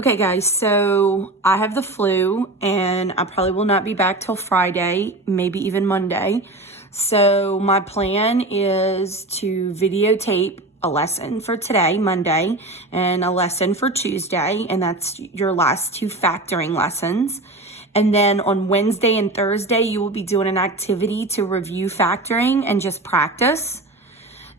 Okay, guys, so I have the flu and I probably will not be back till Friday, maybe even Monday. So my plan is to videotape a lesson for today, Monday, and a lesson for Tuesday, and that's your last two factoring lessons. And then on Wednesday and Thursday, you will be doing an activity to review factoring and just practice.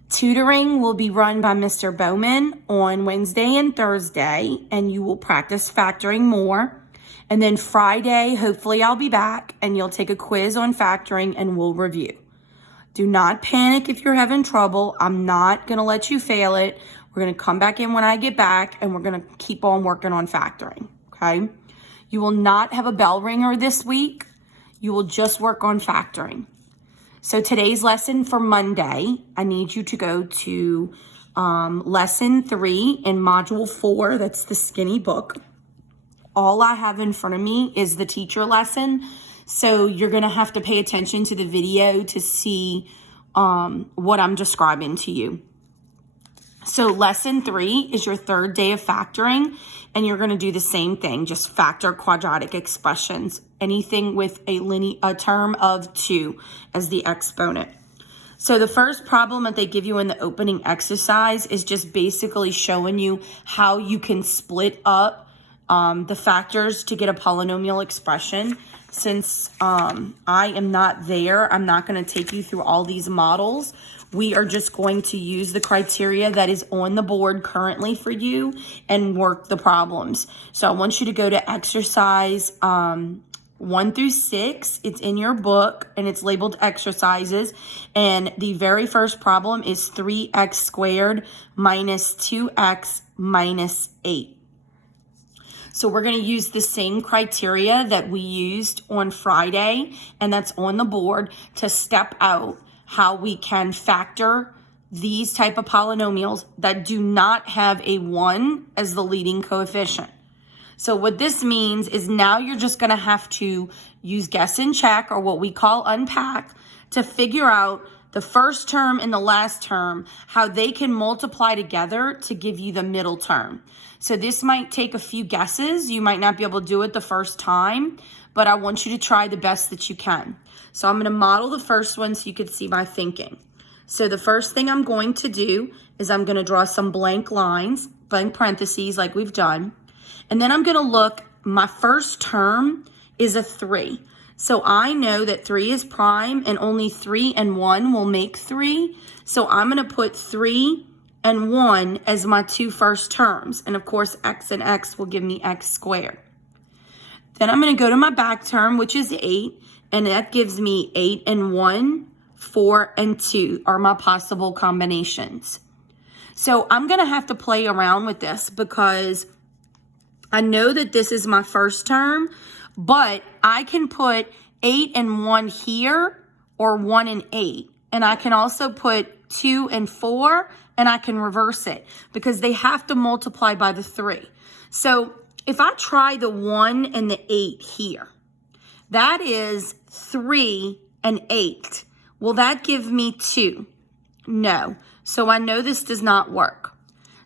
Tutoring will be run by Mr. Bowman on Wednesday and Thursday, and you will practice factoring more. And then Friday, hopefully I'll be back and you'll take a quiz on factoring and we'll review. Do not panic if you're having trouble. I'm not going to let you fail it. We're going to come back in when I get back and we're going to keep on working on factoring, okay? You will not have a bell ringer this week. You will just work on factoring. So today's lesson for Monday, I need you to go to lesson 3 in module 4. That's the skinny book. All I have in front of me is the teacher lesson. So you're going to have to pay attention to the video to see what I'm describing to you. So lesson 3 is your third day of factoring, and you're going to do the same thing, just factor quadratic expressions, anything with a term of 2 as the exponent. So the first problem that they give you in the opening exercise is just basically showing you how you can split up the factors to get a polynomial expression. Since I am not there, I'm not going to take you through all these models. We are just going to use the criteria that is on the board currently for you and work the problems. So I want you to go to exercise 1 through 6. It's in your book and it's labeled exercises. And the very first problem is 3x squared minus 2x minus 8. So we're going to use the same criteria that we used on Friday, and that's on the board, to step out how we can factor these type of polynomials that do not have a 1 as the leading coefficient. So what this means is now you're just going to have to use guess and check, or what we call unpack, to figure out the first term and the last term, how they can multiply together to give you the middle term. So this might take a few guesses. You might not be able to do it the first time, but I want you to try the best that you can. So I'm going to model the first one so you can see my thinking. So the first thing I'm going to do is I'm going to draw some blank lines, blank parentheses like we've done. And then I'm going to look, my first term is a 3. So I know that 3 is prime and only 3 and 1 will make 3. So I'm going to put 3 and 1 as my two first terms. And of course, x and x will give me x squared. Then I'm going to go to my back term, which is 8. And that gives me 8 and 1, 4 and 2 are my possible combinations. So I'm going to have to play around with this because I know that this is my first term, but I can put 8 and 1 here, or 1 and 8. And I can also put 2 and 4, and I can reverse it because they have to multiply by the 3. So if I try the 1 and the 8 here, that is 3 and 8. Will that give me 2? No. So I know this does not work.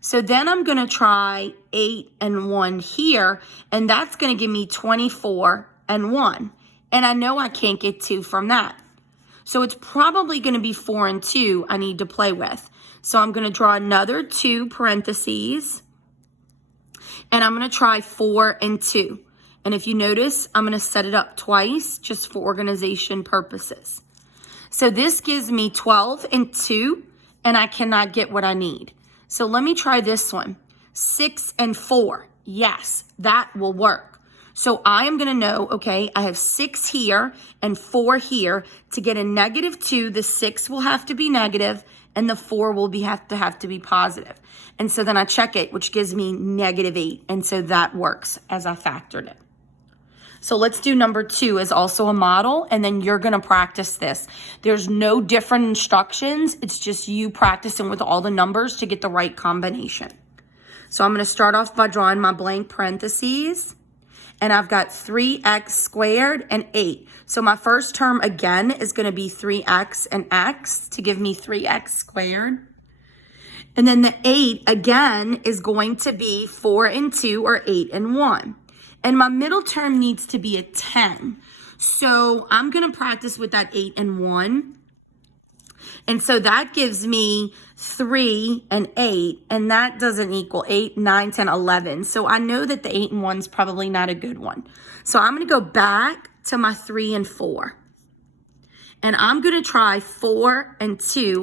So then I'm going to try 8 and 1 here, and that's going to give me 24 and 1. And I know I can't get 2 from that. So it's probably going to be 4 and 2 I need to play with. So I'm going to draw another 2 parentheses, and I'm going to try 4 and 2. And if you notice, I'm going to set it up twice just for organization purposes. So this gives me 12 and 2, and I cannot get what I need. So let me try this one. 6 and 4. Yes, that will work. So I am going to know, okay, I have 6 here and 4 here. To get a negative 2, the 6 will have to be negative and the 4 will have to be positive. And so then I check it, which gives me negative 8. And so that works as I factored it. So let's do number 2 as also a model, and then you're going to practice this. There's no different instructions. It's just you practicing with all the numbers to get the right combination. So I'm going to start off by drawing my blank parentheses, and I've got 3x squared and 8. So my first term again is going to be 3x and x to give me 3x squared. And then the 8, again, is going to be 4 and 2, or 8 and 1. And my middle term needs to be a 10. So I'm going to practice with that 8 and 1. And so that gives me 3 and 8, and that doesn't equal 8, 9, 10, 11. So I know that the 8 and 1 is probably not a good one. So I'm going to go back to my 3 and 4. And I'm going to try 4 and 2